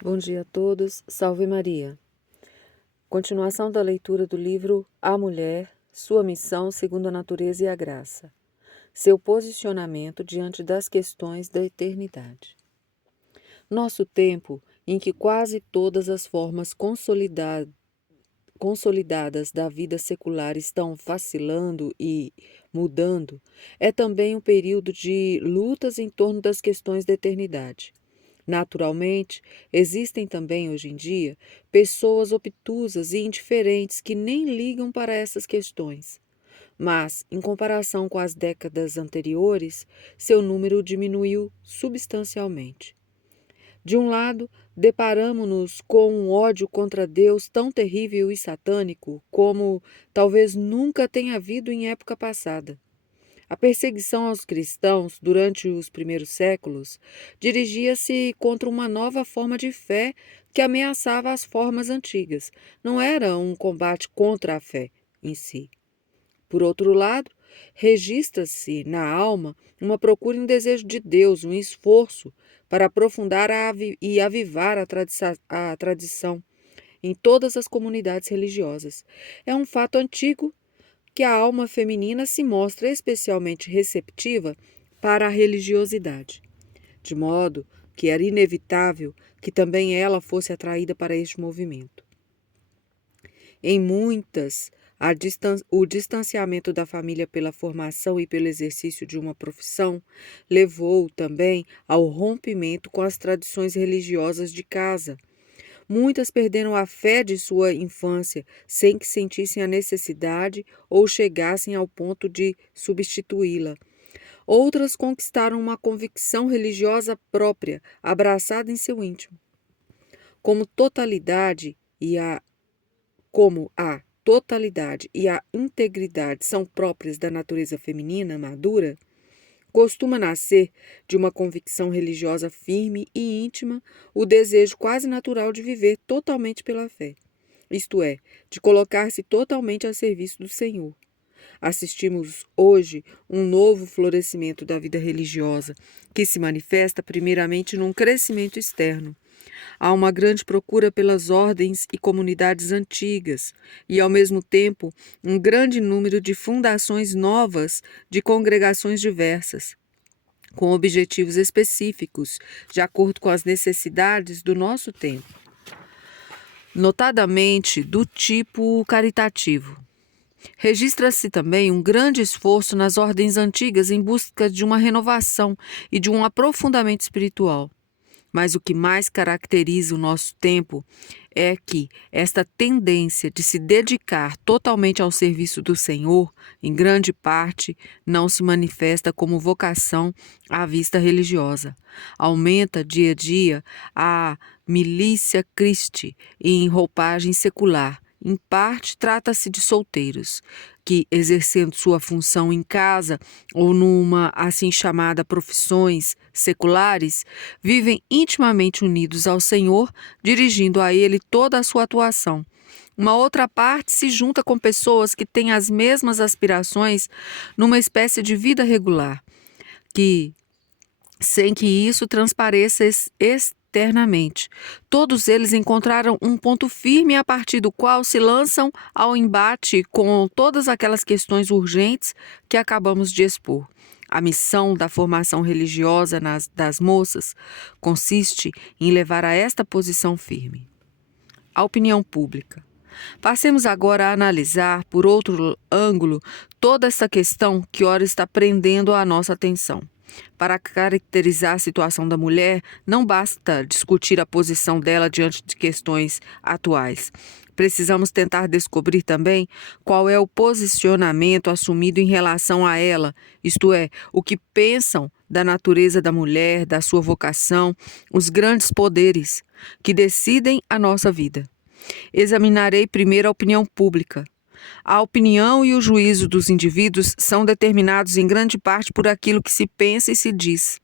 Bom dia a todos, salve Maria. Continuação da leitura do livro A Mulher, Sua Missão segundo a Natureza e a Graça. Seu posicionamento diante das questões da eternidade. Nosso tempo, em que quase todas as formas consolidadas da vida secular estão vacilando e mudando, é também um período de lutas em torno das questões da eternidade. Naturalmente, existem também hoje em dia pessoas obtusas e indiferentes que nem ligam para essas questões. Mas, em comparação com as décadas anteriores, seu número diminuiu substancialmente. De um lado, deparamo-nos com um ódio contra Deus tão terrível e satânico como talvez nunca tenha havido em época passada. A perseguição aos cristãos durante os primeiros séculos dirigia-se contra uma nova forma de fé que ameaçava as formas antigas. Não era um combate contra a fé em si. Por outro lado, registra-se na alma uma procura e um desejo de Deus, um esforço para aprofundar e avivar a tradição em todas as comunidades religiosas. É um fato antigo que a alma feminina se mostra especialmente receptiva para a religiosidade, de modo que era inevitável que também ela fosse atraída para este movimento. Em muitas, o distanciamento da família pela formação e pelo exercício de uma profissão levou também ao rompimento com as tradições religiosas de casa. Muitas perderam a fé de sua infância sem que sentissem a necessidade ou chegassem ao ponto de substituí-la. Outras conquistaram uma convicção religiosa própria, abraçada em seu íntimo. Como a totalidade e a integridade são próprias da natureza feminina madura, costuma nascer de uma convicção religiosa firme e íntima o desejo quase natural de viver totalmente pela fé, isto é, de colocar-se totalmente a serviço do Senhor. Assistimos hoje um novo florescimento da vida religiosa, que se manifesta primeiramente num crescimento externo. Há uma grande procura pelas ordens e comunidades antigas e, ao mesmo tempo, um grande número de fundações novas de congregações diversas, com objetivos específicos, de acordo com as necessidades do nosso tempo, notadamente do tipo caritativo. Registra-se também um grande esforço nas ordens antigas em busca de uma renovação e de um aprofundamento espiritual. Mas o que mais caracteriza o nosso tempo é que esta tendência de se dedicar totalmente ao serviço do Senhor, em grande parte, não se manifesta como vocação à vista religiosa. Aumenta dia a dia a milícia Christi em roupagem secular. Em parte, trata-se de solteiros que, exercendo sua função em casa ou numa assim chamada profissões seculares, vivem intimamente unidos ao Senhor, dirigindo a Ele toda a sua atuação. Uma outra parte se junta com pessoas que têm as mesmas aspirações numa espécie de vida regular, sem que isso transpareça externamente. Todos eles encontraram um ponto firme a partir do qual se lançam ao embate com todas aquelas questões urgentes que acabamos de expor. A missão da formação religiosa das moças consiste em levar a esta posição firme. A opinião pública. Passemos agora a analisar, por outro ângulo, toda essa questão que ora está prendendo a nossa atenção. Para caracterizar a situação da mulher, não basta discutir a posição dela diante de questões atuais. Precisamos tentar descobrir também qual é o posicionamento assumido em relação a ela, isto é, o que pensam da natureza da mulher, da sua vocação, os grandes poderes que decidem a nossa vida. Examinarei primeiro a opinião pública. A opinião e o juízo dos indivíduos são determinados em grande parte por aquilo que se pensa e se diz.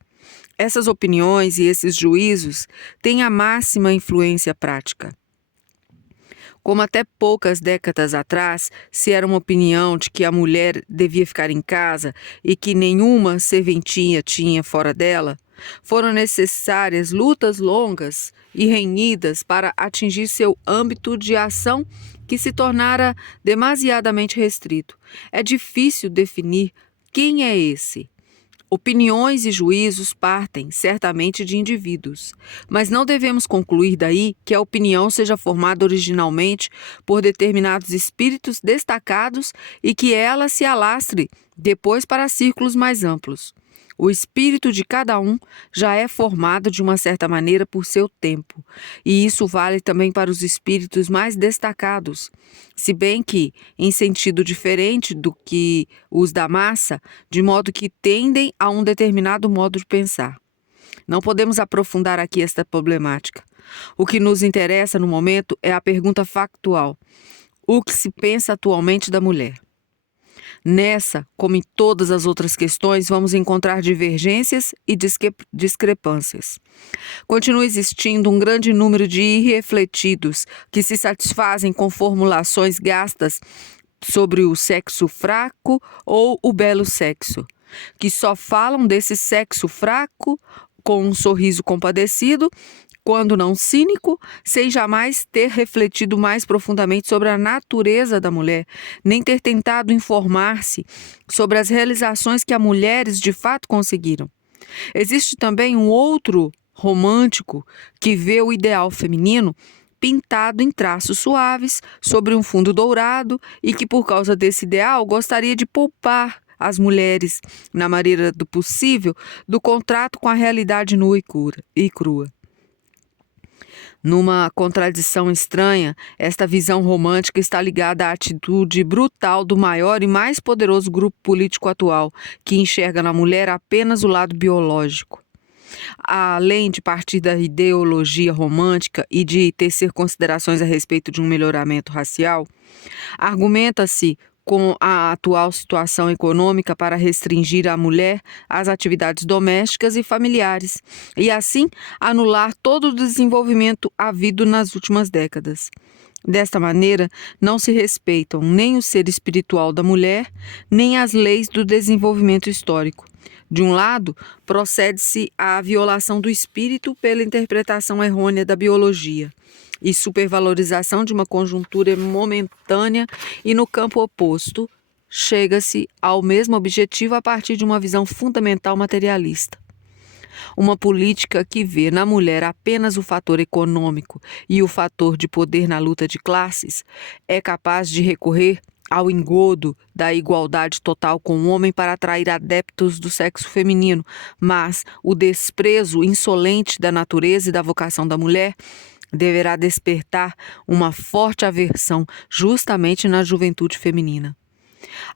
Essas opiniões e esses juízos têm a máxima influência prática. Como até poucas décadas atrás, se era uma opinião de que a mulher devia ficar em casa e que nenhuma serventia tinha fora dela, Foram necessárias lutas longas e renhidas para atingir seu âmbito de ação que se tornara demasiadamente restrito. É difícil definir quem é esse. Opiniões e juízos partem, certamente, de indivíduos, mas não devemos concluir daí que a opinião seja formada originalmente por determinados espíritos destacados e que ela se alastre depois para círculos mais amplos. O espírito de cada um já é formado de uma certa maneira por seu tempo, e isso vale também para os espíritos mais destacados, se bem que em sentido diferente do que os da massa, de modo que tendem a um determinado modo de pensar. Não podemos aprofundar aqui esta problemática. O que nos interessa no momento é a pergunta factual: o que se pensa atualmente da mulher? Nessa, como em todas as outras questões, vamos encontrar divergências e discrepâncias. Continua existindo um grande número de irrefletidos que se satisfazem com formulações gastas sobre o sexo fraco ou o belo sexo, que só falam desse sexo fraco com um sorriso compadecido, quando não cínico, sem jamais ter refletido mais profundamente sobre a natureza da mulher, nem ter tentado informar-se sobre as realizações que as mulheres de fato conseguiram. Existe também um outro romântico que vê o ideal feminino pintado em traços suaves, sobre um fundo dourado, e que, por causa desse ideal, gostaria de poupar as mulheres, na maneira do possível, do contrato com a realidade nua e crua. Numa contradição estranha, esta visão romântica está ligada à atitude brutal do maior e mais poderoso grupo político atual, que enxerga na mulher apenas o lado biológico. Além de partir da ideologia romântica e de tecer considerações a respeito de um melhoramento racial, argumenta-se com a atual situação econômica para restringir a mulher às atividades domésticas e familiares, e assim anular todo o desenvolvimento havido nas últimas décadas. Desta maneira, não se respeitam nem o ser espiritual da mulher, nem as leis do desenvolvimento histórico. De um lado, procede-se à violação do espírito pela interpretação errônea da biologia e supervalorização de uma conjuntura momentânea, e no campo oposto, chega-se ao mesmo objetivo a partir de uma visão fundamental materialista. Uma política que vê na mulher apenas o fator econômico e o fator de poder na luta de classes é capaz de recorrer ao engodo da igualdade total com o homem para atrair adeptos do sexo feminino, mas o desprezo insolente da natureza e da vocação da mulher deverá despertar uma forte aversão justamente na juventude feminina.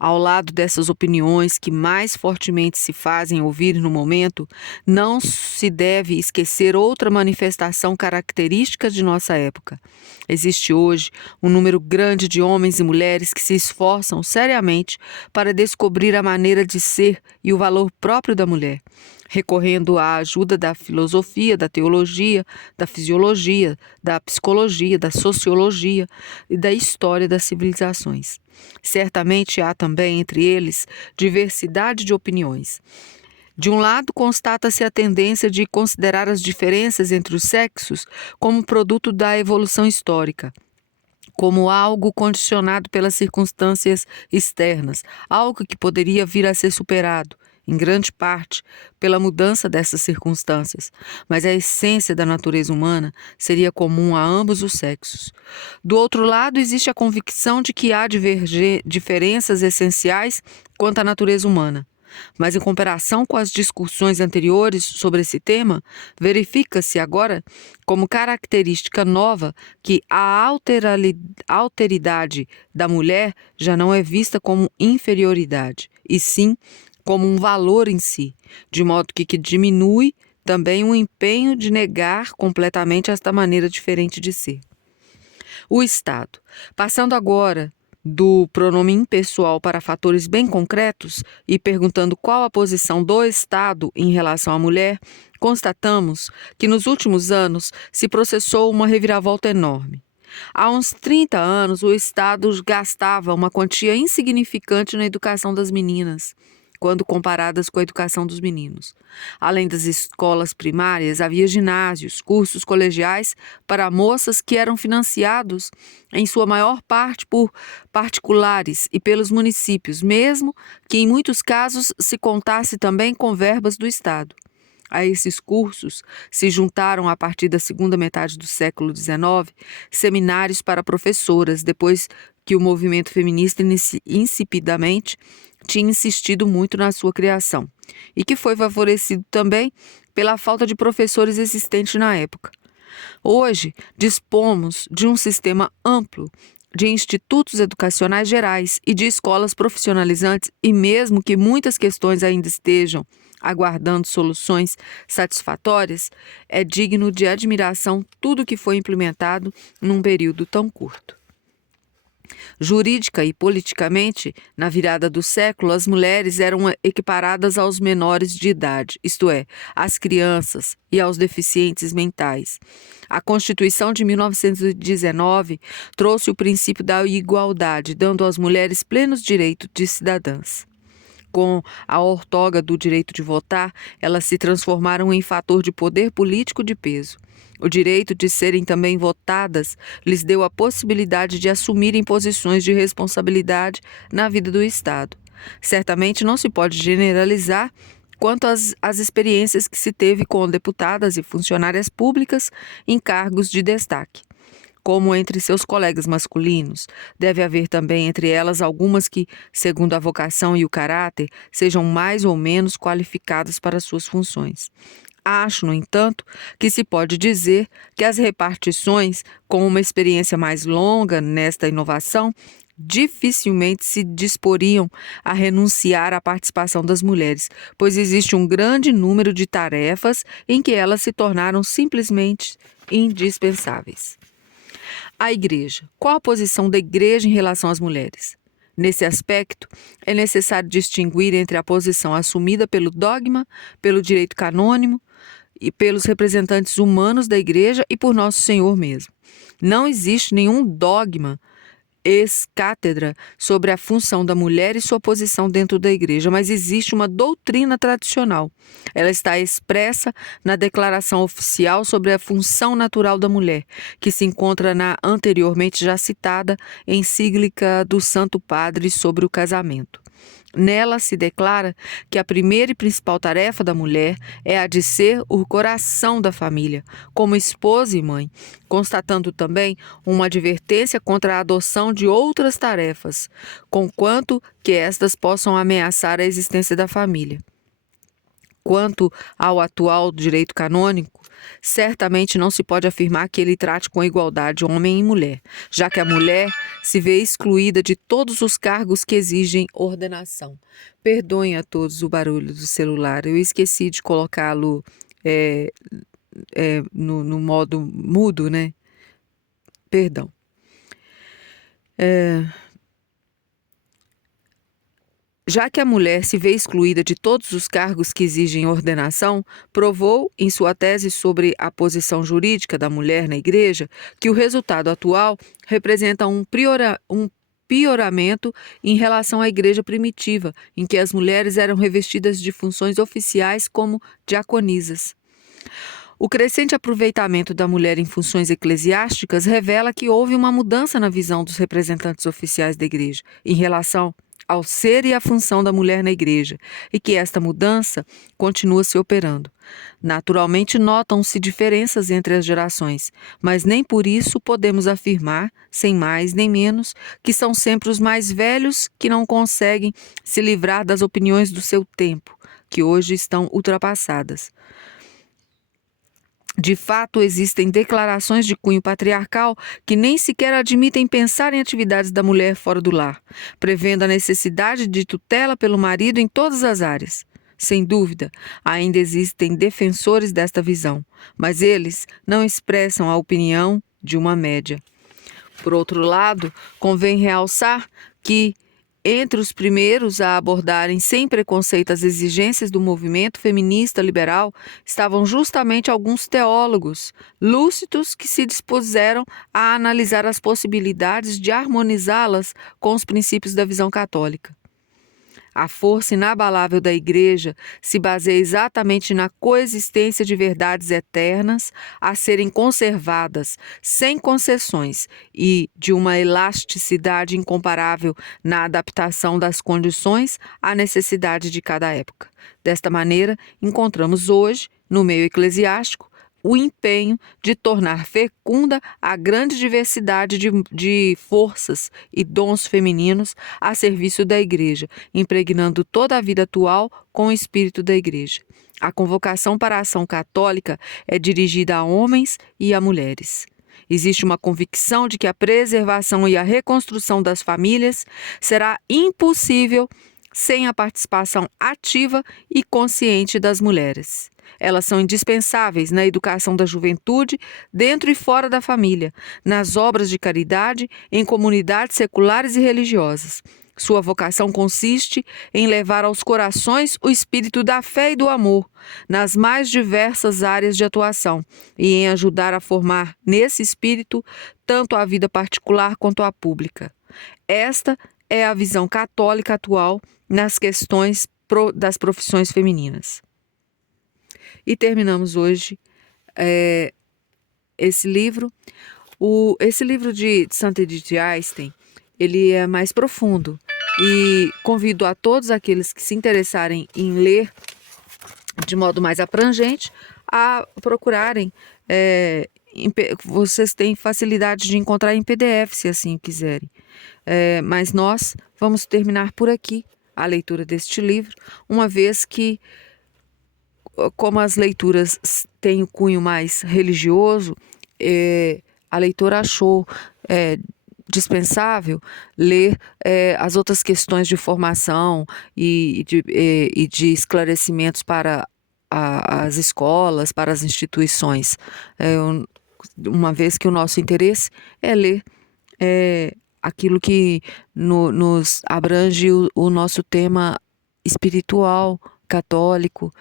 Ao lado dessas opiniões que mais fortemente se fazem ouvir no momento, não se deve esquecer outra manifestação característica de nossa época. Existe hoje um número grande de homens e mulheres que se esforçam seriamente para descobrir a maneira de ser e o valor próprio da mulher, recorrendo à ajuda da filosofia, da teologia, da fisiologia, da psicologia, da sociologia e da história das civilizações. Certamente há também entre eles diversidade de opiniões. De um lado, constata-se a tendência de considerar as diferenças entre os sexos como produto da evolução histórica, como algo condicionado pelas circunstâncias externas, algo que poderia vir a ser superado, em grande parte, pela mudança dessas circunstâncias, mas a essência da natureza humana seria comum a ambos os sexos. Do outro lado, existe a convicção de que há diferenças essenciais quanto à natureza humana. Mas, em comparação com as discussões anteriores sobre esse tema, verifica-se agora como característica nova que a alteridade da mulher já não é vista como inferioridade, e sim como um valor em si, de modo que diminui também o empenho de negar completamente esta maneira diferente de ser. O Estado. Passando agora do pronome impessoal para fatores bem concretos e perguntando qual a posição do Estado em relação à mulher, constatamos que nos últimos anos se processou uma reviravolta enorme. Há uns 30 anos, o Estado gastava uma quantia insignificante na educação das meninas. quando comparadas com a educação dos meninos. Além das escolas primárias, havia ginásios, cursos colegiais para moças que eram financiados, em sua maior parte, por particulares e pelos municípios, mesmo que em muitos casos se contasse também com verbas do Estado. A esses cursos se juntaram, a partir da segunda metade do século XIX, seminários para professoras, depois que o movimento feminista insipidamente tinha insistido muito na sua criação, e que foi favorecido também pela falta de professores existente na época. Hoje, dispomos de um sistema amplo de institutos educacionais gerais e de escolas profissionalizantes, e mesmo que muitas questões ainda estejam aguardando soluções satisfatórias, é digno de admiração tudo que foi implementado num período tão curto. Jurídica e politicamente, na virada do século, as mulheres eram equiparadas aos menores de idade, isto é, às crianças e aos deficientes mentais. A Constituição de 1919 trouxe o princípio da igualdade, dando às mulheres plenos direitos de cidadãs. Com a outorga do direito de votar, elas se transformaram em fator de poder político de peso. O direito de serem também votadas lhes deu a possibilidade de assumirem posições de responsabilidade na vida do Estado. Certamente não se pode generalizar quanto às experiências que se teve com deputadas e funcionárias públicas em cargos de destaque. Como entre seus colegas masculinos, deve haver também entre elas algumas que, segundo a vocação e o caráter, sejam mais ou menos qualificadas para suas funções. Acho, no entanto, que se pode dizer que as repartições, com uma experiência mais longa nesta inovação, dificilmente se disporiam a renunciar à participação das mulheres, pois existe um grande número de tarefas em que elas se tornaram simplesmente indispensáveis. A Igreja. Qual a posição da Igreja em relação às mulheres? Nesse aspecto, é necessário distinguir entre a posição assumida pelo dogma, pelo direito canônico e pelos representantes humanos da Igreja e por Nosso Senhor mesmo. Não existe nenhum dogma ex-cátedra sobre a função da mulher e sua posição dentro da Igreja, mas existe uma doutrina tradicional. Ela está expressa na Declaração Oficial sobre a função natural da mulher, que se encontra na anteriormente já citada encíclica do Santo Padre sobre o casamento. Nela se declara que a primeira e principal tarefa da mulher é a de ser o coração da família, como esposa e mãe, constatando também uma advertência contra a adoção de outras tarefas, conquanto que estas possam ameaçar a existência da família. Quanto ao atual direito canônico, certamente não se pode afirmar que ele trate com igualdade homem e mulher, já que a mulher se vê excluída de todos os cargos que exigem ordenação. Perdoem a todos o barulho do celular, eu esqueci de colocá-lo no modo mudo, né? Perdão. Já que a mulher se vê excluída de todos os cargos que exigem ordenação, provou, em sua tese sobre a posição jurídica da mulher na Igreja, que o resultado atual representa um pioramento em relação à Igreja primitiva, em que as mulheres eram revestidas de funções oficiais como diaconisas. O crescente aproveitamento da mulher em funções eclesiásticas revela que houve uma mudança na visão dos representantes oficiais da Igreja em relação ao ser e à função da mulher na Igreja, e que esta mudança continua se operando. Naturalmente, notam-se diferenças entre as gerações, mas nem por isso podemos afirmar, sem mais nem menos, que são sempre os mais velhos que não conseguem se livrar das opiniões do seu tempo, que hoje estão ultrapassadas. De fato, existem declarações de cunho patriarcal que nem sequer admitem pensar em atividades da mulher fora do lar, prevendo a necessidade de tutela pelo marido em todas as áreas. Sem dúvida, ainda existem defensores desta visão, mas eles não expressam a opinião de uma média. Por outro lado, convém realçar que, entre os primeiros a abordarem sem preconceito as exigências do movimento feminista liberal, estavam justamente alguns teólogos lúcidos que se dispuseram a analisar as possibilidades de harmonizá-las com os princípios da visão católica. A força inabalável da Igreja se baseia exatamente na coexistência de verdades eternas a serem conservadas sem concessões e de uma elasticidade incomparável na adaptação das condições à necessidade de cada época. Desta maneira, encontramos hoje, no meio eclesiástico, o empenho de tornar fecunda a grande diversidade de forças e dons femininos a serviço da Igreja, impregnando toda a vida atual com o espírito da Igreja. A convocação para a ação católica é dirigida a homens e a mulheres. Existe uma convicção de que a preservação e a reconstrução das famílias será impossível sem a participação ativa e consciente das mulheres. Elas são indispensáveis na educação da juventude, dentro e fora da família, nas obras de caridade, em comunidades seculares e religiosas. Sua vocação consiste em levar aos corações o espírito da fé e do amor, nas mais diversas áreas de atuação, e em ajudar a formar nesse espírito tanto a vida particular quanto a pública. Esta é a visão católica atual nas questões das profissões femininas. E terminamos hoje esse livro. Esse livro de Santa Edith Stein, ele é mais profundo e convido a todos aqueles que se interessarem em ler de modo mais abrangente a procurarem. Vocês têm facilidade de encontrar em PDF, se assim quiserem. Mas nós vamos terminar por aqui a leitura deste livro, uma vez que, como as leituras têm o cunho mais religioso, a leitora achou dispensável ler as outras questões de formação e de esclarecimentos para as escolas, para as instituições, uma vez que o nosso interesse é ler aquilo que nos abrange o nosso tema espiritual, católico,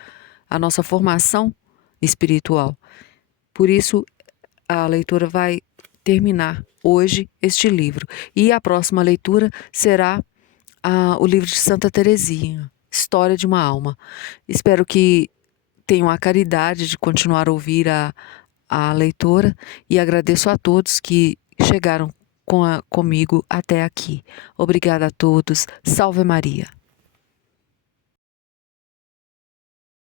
a nossa formação espiritual. Por isso, a leitora vai terminar hoje este livro. E a próxima leitura será o livro de Santa Teresinha, História de uma Alma. Espero que tenham a caridade de continuar a ouvir a leitora e agradeço a todos que chegaram comigo até aqui. Obrigada a todos. Salve Maria.